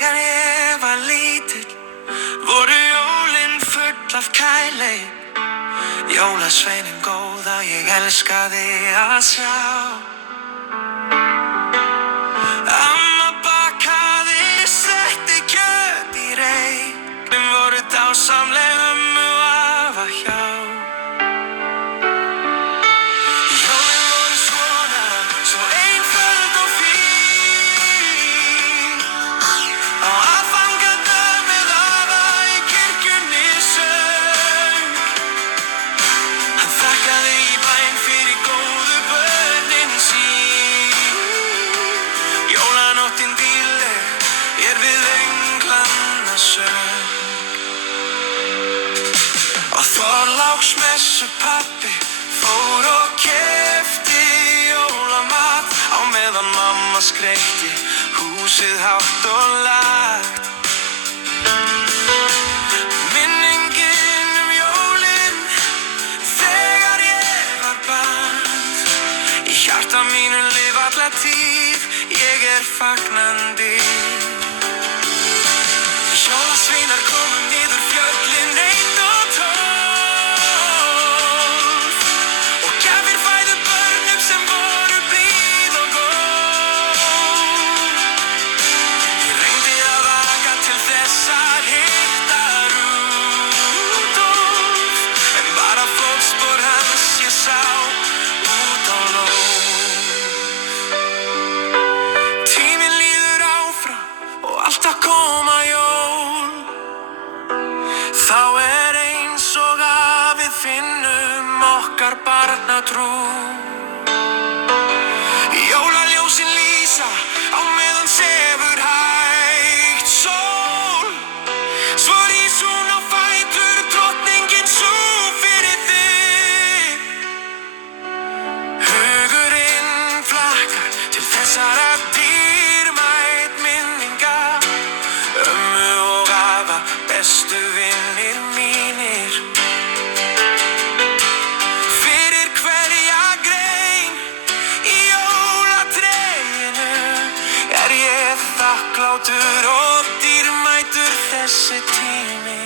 Þegar ég var lítill voru jólin full af kærleik. Jólasveinin góða ég elskaði að sjá. Amma bakaði, setti kjöt í reik. Við voru dásamleg ömmu og afa hjá. Jólin voru svona, svo einföld og fín. Á aðfangadag með afa í kirkjunni söng. Hann þakkaði í bæn fyrir góðu börnin sín. Jólanóttin dýrleg við englanna söng. Á Þorláksmessu pabbi fór og keypti jólamat á meðan mamma skreytti húsið hátt og lágt. Minningin jólin þegar ég var barn. Í hjarta mínu lifa alla tíð, ég fagnandi. Jólasveinar komu niður fjöllin 1 og 12 og gjafir fæðu börnum sem voru blíð og góð. Ég reyndi að vaka til þess að hitta Rúdolf, en bara fótspor hans ég sá út á lóð. Tíminn líður áfram og alltaf koma jól. Þá eins og að við finnum okkar barnatrú. Jólaljósin lýsa á meðan sefur hægt sól. Svo rís hún á fætur, drottningin sú fyrir þig. Hugurinn flakkar til þessara dýrmæt minninga. Ömmu og afa, bestu vinir mínir. Fyrir hverja grein í jólatrénu ég þakklátur og dýrmætur þessi tími.